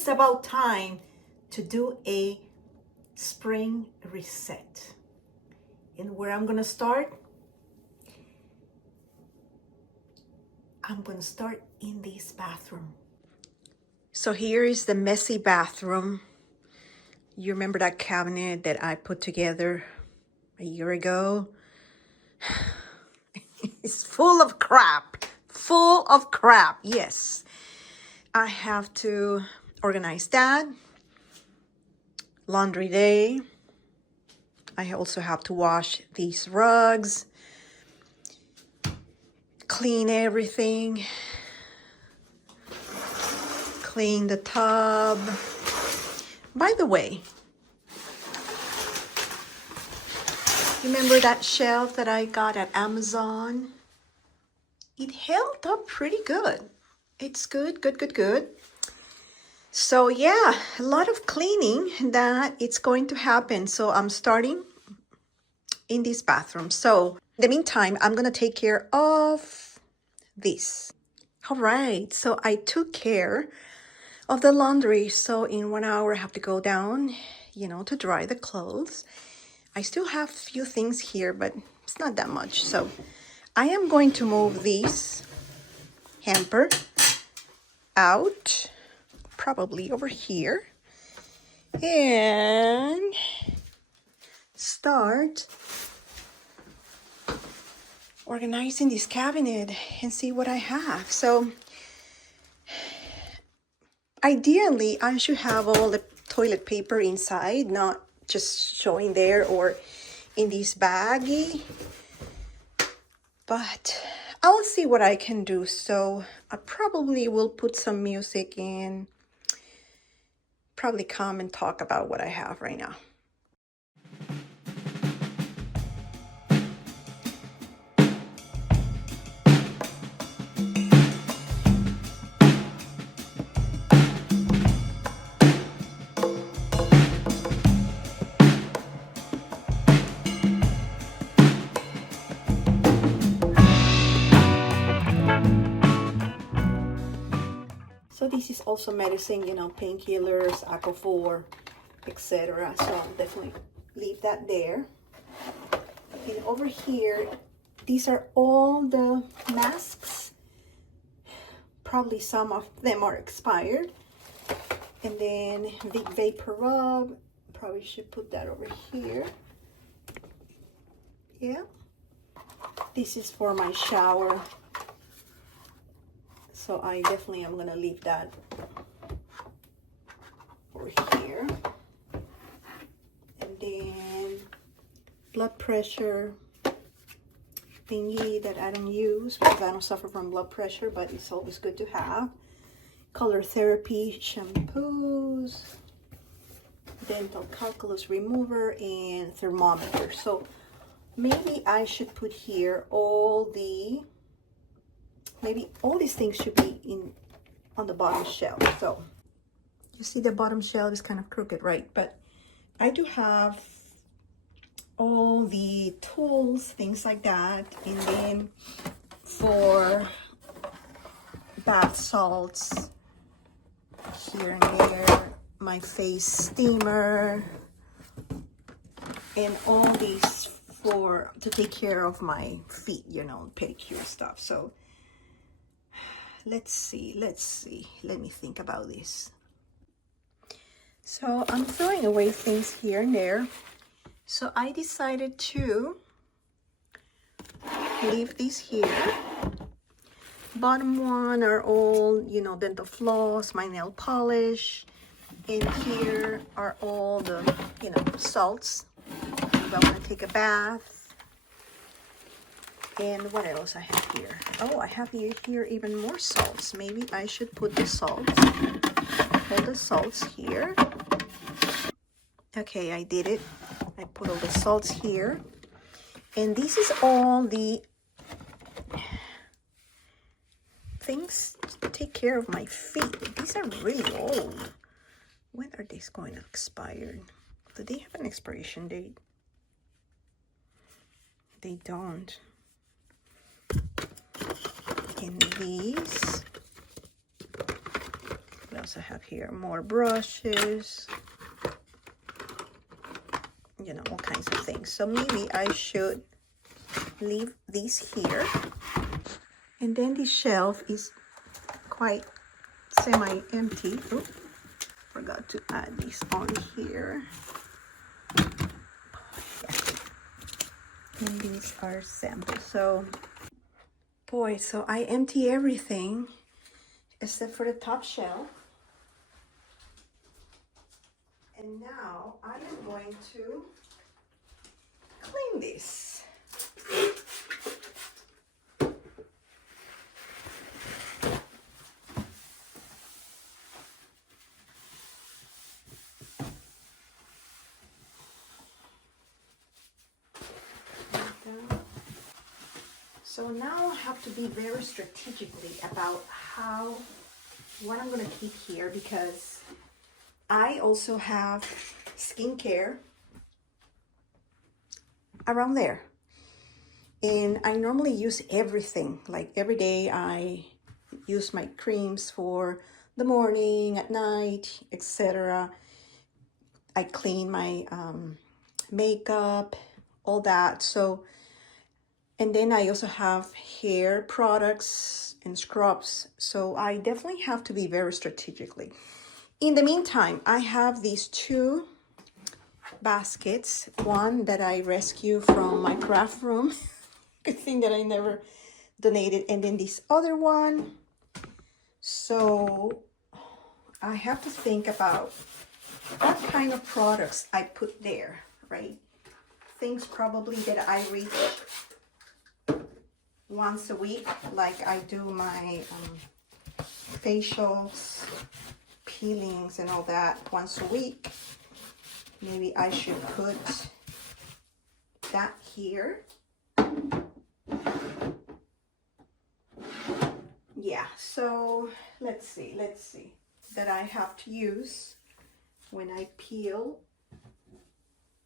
it's about time to do a spring reset. And where I'm gonna start? I'm gonna start in this bathroom. So here is the messy bathroom. You remember that cabinet that I put together a year ago? It's full of crap. Full of crap, yes. I have to organize that. Laundry day. I also have to wash these rugs. Clean everything. Clean the tub. By the way, remember that shelf that I got at Amazon? It held up pretty good. It's good, good, good, good. So yeah, a lot of cleaning that it's going to happen. So I'm starting in this bathroom. So in the meantime, I'm gonna take care of this. All right, so I took care of the laundry. So in 1 hour, I have to go down, to dry the clothes. I still have a few things here, but it's not that much. So I am going to move this hamper out, probably over here, and start organizing this cabinet and see what I have. So ideally, I should have all the toilet paper inside, not just showing there or in this baggie. But I'll see what I can do. So I probably will put some music in, probably come and talk about what I have right now. So this is also medicine, painkillers, Aquaphor, etc. So I'll definitely leave that there. And over here, these are all the masks. Probably some of them are expired. And then the Vapor Rub, probably should put that over here. Yeah. This is for my shower. So I definitely am gonna leave that over here. And then blood pressure thingy that I don't use because I don't suffer from blood pressure, but it's always good to have. Color therapy shampoos, dental calculus remover, and thermometer. So maybe I should put here maybe all these things should be on the bottom shelf. So you see the bottom shelf is kind of crooked, right? But I do have all the tools, things like that. And then for bath salts here and there, my face steamer, and all these to take care of my feet, pedicure stuff. So let's see, let me think about this. So I'm throwing away things here and there. So I decided to leave these here. Bottom one are all, dental floss, my nail polish. And here are all the, salts. If I want to take a bath. And what else I have here? Oh, I have here even more salts. Maybe I should put the salts, all the salts here. Okay, I did it. I put all the salts here. And this is all the things to take care of my feet. These are really old. When are these going to expire? Do they have an expiration date? They don't. And these, else I have here? More brushes, you know, all kinds of things. So maybe I should leave these here. And then the shelf is quite semi-empty. Oh, forgot to add these on here. And these are samples. So, boy, so I empty everything except for the top shelf. And now I am going to clean this. So now I have to be very strategically about what I'm going to keep here, because I also have skincare around there. And I normally use everything. Like every day I use my creams for the morning, at night, etc. I clean my makeup, all that. So, and then I also have hair products and scrubs. So I definitely have to be very strategically. In the meantime, I have these two baskets. One that I rescued from my craft room. Good thing that I never donated. And then this other one. So I have to think about what kind of products I put there, right? Things probably that I reach once a week, like I do my facials, peelings and all that once a week. Maybe I should put that here. Yeah, so let's see that I have to use when I peel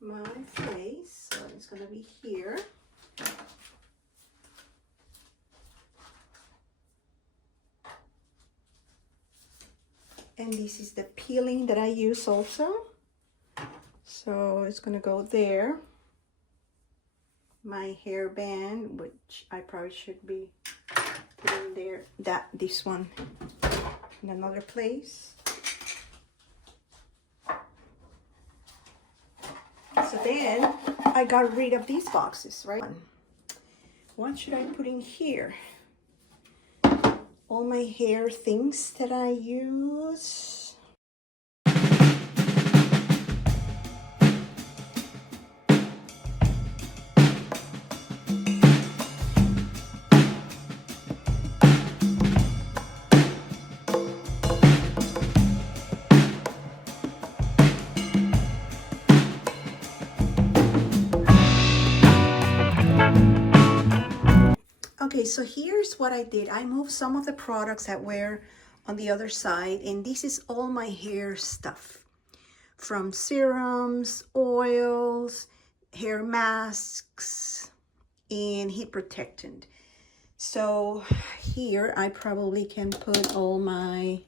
my face. So it's gonna be here. And this is the peeling that I use also. So it's gonna go there. My hairband, which I probably should be putting there. This one in another place. So then I got rid of these boxes, right? What should I put in here? All my hair things that I use. Okay, so here's what I did. I moved some of the products that were on the other side, and this is all my hair stuff. From serums, oils, hair masks, and heat protectant. So here I probably can put all my,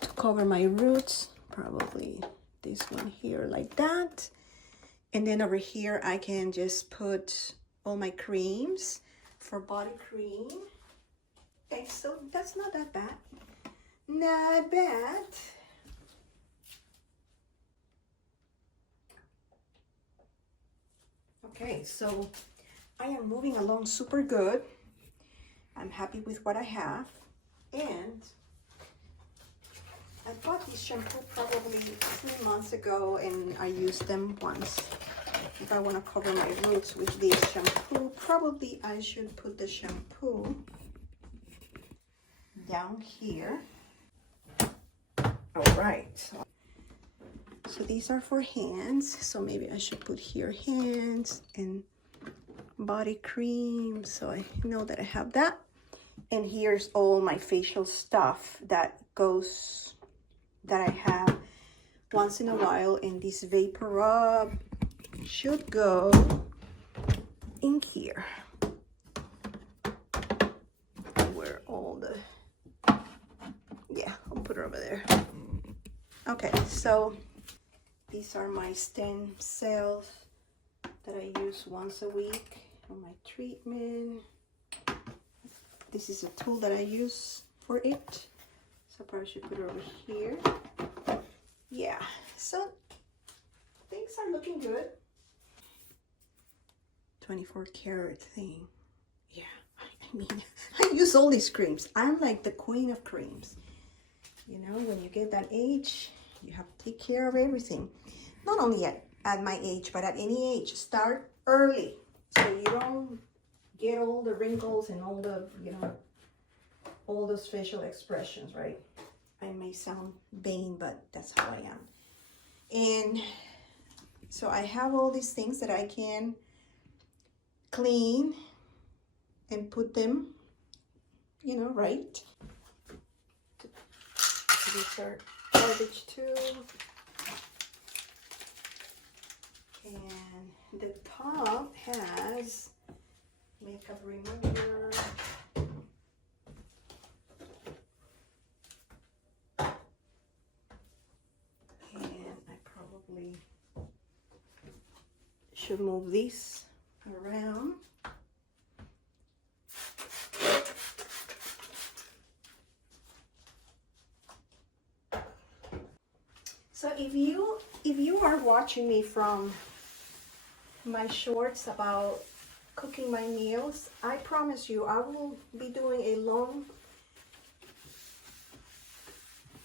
to cover my roots, probably this one here like that. And then over here I can just put all my creams for body cream. Okay, so that's not that bad. Not bad. Okay, so I am moving along super good. I'm happy with what I have. And I bought this shampoo probably 3 months ago, and I used them once. If I want to cover my roots with this shampoo, probably I should put the shampoo down here. All right. So these are for hands. So maybe I should put here hands and body cream. So I know that I have that. And here's all my facial stuff that I have once in a while. And this vapor rub should go in here, where all the put it over there. Okay, so these are my stem cells that I use once a week for my treatment. This is a tool that I use for it. So probably should put it over here. Yeah, so things are looking good. 24 karat thing. Yeah, I mean, I use all these creams. I'm like the queen of creams. You know, when you get that age, you have to take care of everything. Not only at my age, but at any age. Start early so you don't get all the wrinkles and all the, you know, all those facial expressions, right? I may sound vain, but that's how I am. And so I have all these things that I can clean and put them, you know, right. These are garbage too. And the top has makeup remover. And I probably should move these around. So if you are watching me from my shorts about cooking my meals, I promise you I will be doing a long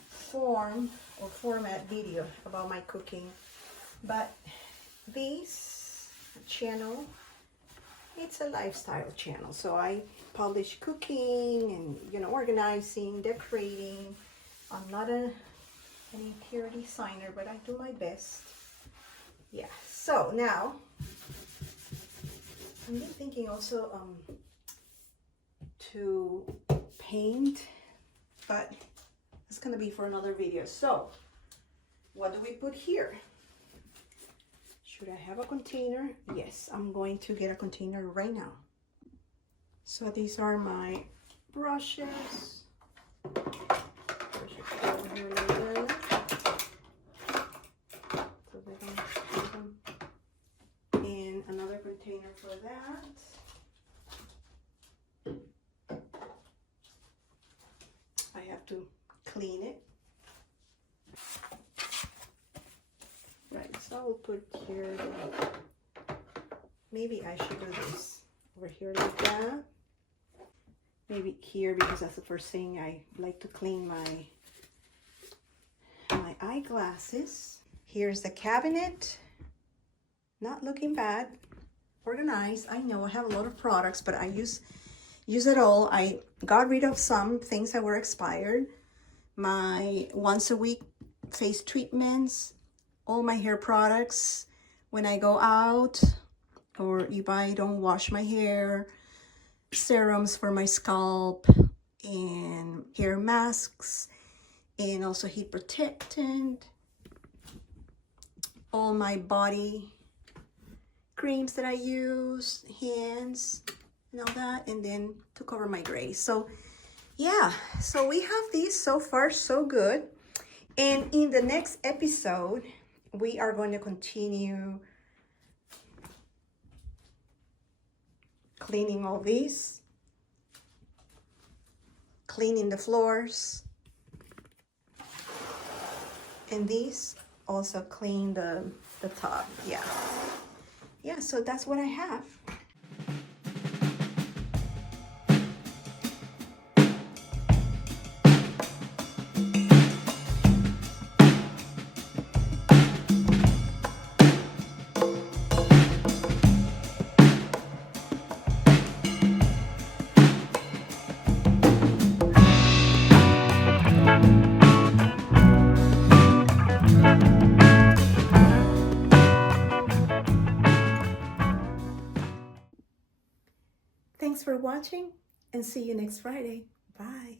form or format video about my cooking. But this channel, it's a lifestyle channel, so I publish cooking and, you know, organizing, decorating. I'm not an interior designer, but I do my best. Yeah, so now I'm thinking also to paint, but it's gonna be for another video. So what do we put here? Should I have a container? Yes, I'm going to get a container right now. So these are my brushes. Over here like that. So they don't see them. And another container for that. I have to clean it. Right, so I will put here, maybe I should do this over here like that. Maybe here, because that's the first thing I like to clean my eyeglasses. Here's the cabinet. Not looking bad. Organized. I know I have a lot of products, but I use it all. I got rid of some things that were expired. My once a week face treatments, all my hair products when I go out, or if I don't wash my hair, serums for my scalp, and hair masks, and also heat protectant, all my body creams that I use, hands and all that, and then to cover my gray. So yeah, so we have these. So far so good. And in the next episode we are going to continue cleaning all these, cleaning the floors, and these also clean the top. Yeah, so that's what I have. Thanks for watching, and see you next Friday. Bye.